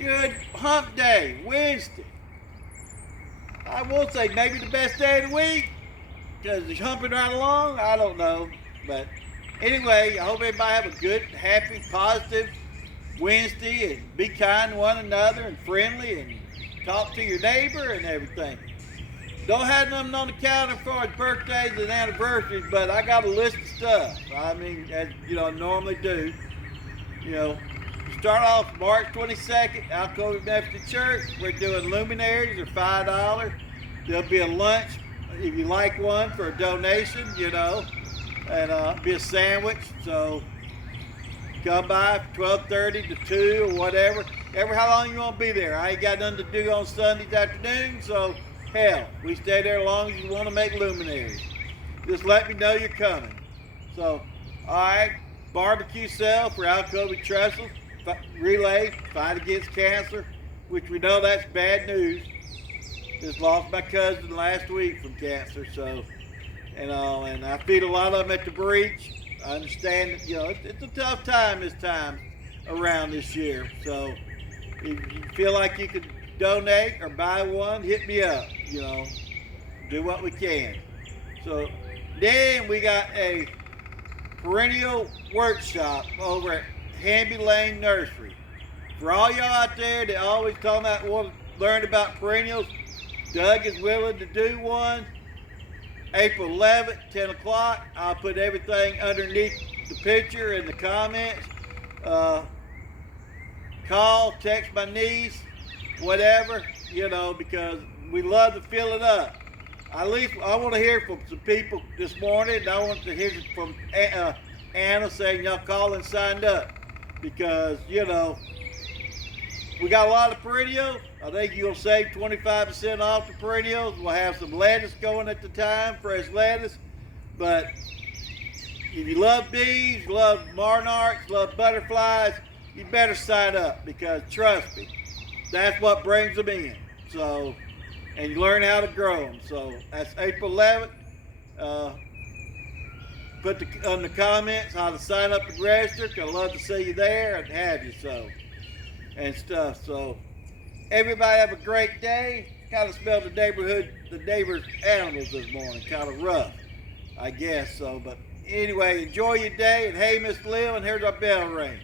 Good hump day, Wednesday. I will say maybe the best day of the week because it's humping right along. I don't know. But anyway, I hope everybody have a good, happy, positive Wednesday and be kind to one another and friendly and talk to your neighbor and everything. Don't have nothing on the calendar for his birthdays and anniversaries, but I got a list of stuff. I mean, as you know, I normally do. You know, start off March 22nd, Alcova Methodist Church. We're doing luminaries, they're $5. There'll be a lunch if you like one for a donation, you know, and be a sandwich. So come by 12:30 to 2 or whatever. Ever how long you want to be there. I ain't got nothing to do on Sundays afternoon, so hell, we stay there as long as you want to make luminaries. Just let me know you're coming. So, all right, barbecue sale for Alcova Trestle Relay, fight against cancer, which we know that's bad news. Just lost my cousin last week from cancer, so, and I feed a lot of them at the breach. I understand that, you know, it's a tough time this time around this year. So if you feel like you could donate or buy one, hit me up, you know, do what we can. So then we got a perennial workshop over at Hamby Lane Nursery. For all y'all out there that always talking about want to learn about perennials, Doug is willing to do one. April 11th, 10 o'clock. I'll put everything underneath the picture in the comments. Call, text my niece, whatever, you know, because we love to fill it up. At least I want to hear from some people this morning, and I want to hear from Anna saying y'all called and signed up because, you know, we got a lot of perennials. I think you'll save 25% off the perennials. We'll have some lettuce going at the time, fresh lettuce. But if you love bees, love monarchs, love butterflies, you better sign up because trust me, that's what brings them in. So, and you learn how to grow them. So that's April 11th. Put on the comments how to sign up and register. Cause I'd love to see you there and have you so and stuff. So everybody have a great day. Kind of smelled the neighbor's animals this morning. Kind of rough, I guess so. But anyway, enjoy your day. And hey, Miss Lil, and here's our bell ring.